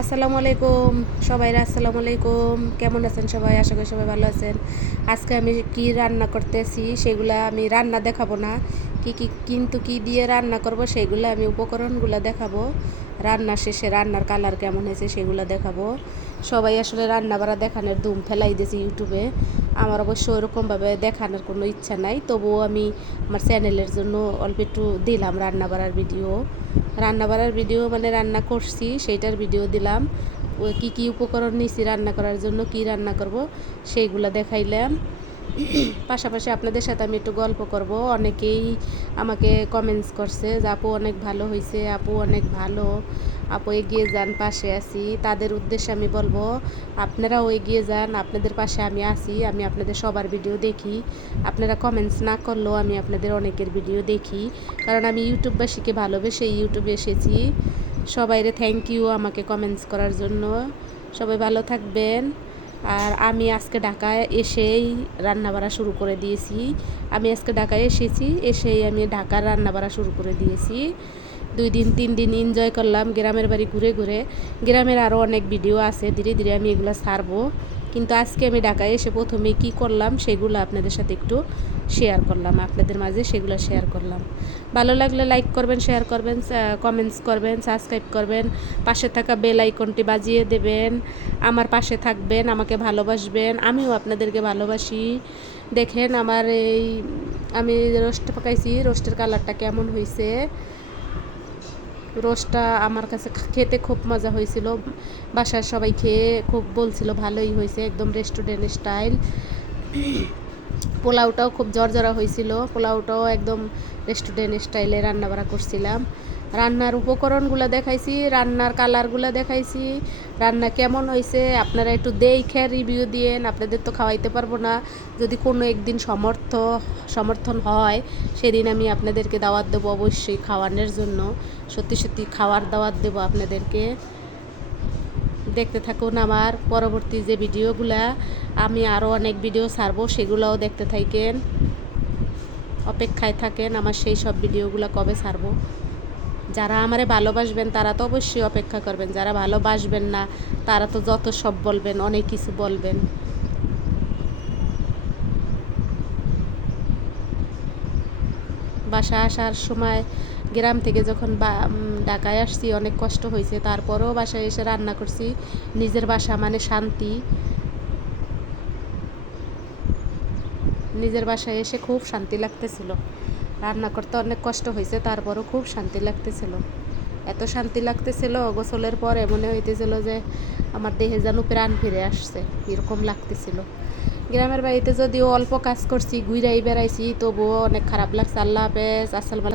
আসসালামু আলাইকুম সবাইরা, আসসালামু আলাইকুম। কেমন আছেন সবাই? আশা করি সবাই ভালো আছেন। আজকে আমি কি রান্না করতেছি সেগুলা আমি রান্না দেখাবো না, কিন্তু কি দিয়ে রান্না করব সেগুলো আমি উপকরণগুলো দেখাবো। রান্না শেষে রান্নার কালার কেমন হয়েছে সেগুলো দেখাবো। সবাই আসলে রান্না বাড়া দেখানোর ধুম ফেলাই দিয়েছে ইউটিউবে। আমার অবশ্য ওরকমভাবে দেখানোর কোনো ইচ্ছা নাই, তবুও আমি আমার চ্যানেলের জন্য অল্প একটু দিলাম রান্না বাড়ার ভিডিও। মানে রান্না করছি সেইটার ভিডিও দিলাম। ও কী উপকরণ নিয়েছি রান্না করার জন্য, কি রান্না করব সেইগুলো দেখাইলাম। পাশাপাশি আপনাদের সাথে আমি একটু গল্প করব। অনেকেই আমাকে কমেন্টস করছে যে আপু অনেক ভালো হয়েছে, আপু অনেক ভালো, আপু এগিয়ে যান, পাশে আছি। তাদের উদ্দেশ্যে আমি বলবো আপনারাও এগিয়ে যান, আপনাদের পাশে আমি আছি। আমি আপনাদের সবার ভিডিও দেখি, আপনারা কমেন্টস না করলেও আমি আপনাদের অনেকের ভিডিও দেখি, কারণ আমি ইউটিউববাসীকে ভালোবেসে ইউটিউবে এসেছি। সবাইরে থ্যাংক ইউ আমাকে কমেন্টস করার জন্য। সবাই ভালো থাকবেন। আর আমি আজকে ঢাকায় এসেই রান্নাবাড়া শুরু করে দিয়েছি। আমি আজকে ঢাকায় এসেছি, এসেই আমি ঢাকার রান্নাবাড়া শুরু করে দিয়েছি। 2 দিন 3 দিন এনজয় করলাম গ্রামের বাড়ি ঘুরে ঘুরে। গ্রামের আরও অনেক ভিডিও আছে, ধীরে ধীরে আমি এগুলো ছাড়বো। কিন্তু আজকে আমি ঢাকায় এসে প্রথমে কি করলাম সেগুলো আপনাদের সাথে একটু শেয়ার করলাম, আপনাদের মাঝে সেগুলো শেয়ার করলাম। ভালো লাগলে লাইক করবেন, শেয়ার করবেন, কমেন্টস করবেন, সাবস্ক্রাইব করবেন, পাশে থাকা বেল আইকনটি বাজিয়ে দেবেন। আমার পাশে থাকবেন, আমাকে ভালোবাসবেন, আমিও আপনাদেরকে ভালোবাসি। দেখেন আমার আমি রোস্ট পাকাইছি, রোস্টের কালারটা কেমন হয়েছে। রোস্টটা আমার কাছে খেতে খুব মজা হয়েছিল। বাসার সবাই খেয়ে খুব বলছিল ভালোই হয়েছে, একদম রেস্টুরেন্ট স্টাইল। পোলাওটাও খুব জর্জরা হয়েছিল, পোলাওটাও একদম রেস্টুরেন্ট স্টাইলে রান্নাবাড়া করছিলাম। রান্নার উপকরণগুলো দেখাইছি, রান্নার কালারগুলো দেখাইছি। রান্না কেমন হয়েছে আপনারা একটু দেখে রিভিউ দিয়েন। আপনাদের তো খাওয়াইতে পারবো না, যদি কোনো একদিন সমর্থন হয় সেদিন আমি আপনাদেরকে দাওয়াত দেবো অবশ্যই খাওয়ানোর জন্য। সত্যি সত্যি খাওয়ার দাওয়াত দেবো আপনাদেরকে। দেখতে থাকুন আমার পরবর্তী যে ভিডিওগুলা, আমি আরও অনেক ভিডিও ছাড়বো, সেগুলোও দেখতে থাকেন, অপেক্ষায় থাকেন আমার সেই সব ভিডিওগুলো কবে ছাড়বো। যারা আমারে ভালোবাসবেন তারা তো অবশ্যই অপেক্ষা করবেন, যারা ভালোবাসবেন না তারা তো যত সব বলবেন, অনেক কিছু বলবেন। বাসা আসার সময় গ্রাম থেকে যখন ঢাকায় আসছি অনেক কষ্ট হয়েছে, তারপরেও বাসায় এসে রান্না করছি। নিজের বাসা মানে শান্তি। নিজের বাসায় এসে খুব শান্তি লাগতেছিল। রান্না করতে অনেক কষ্ট হয়েছে, তারপরও খুব শান্তি লাগতেছিল। এত শান্তি লাগতেছিল, গোসলের পরে মনে হইতেছিল যে আমার দেহে যেন প্রাণ ফিরে আসছে, এরকম লাগতেছিল। গ্রামের বাড়িতে যদিও অল্প কাজ করছি, ঘুরাই বেড়াইছি, তবুও অনেক খারাপ লাগছে। আল্লাহ হাফেজ, আসসালামু আলাইকুম।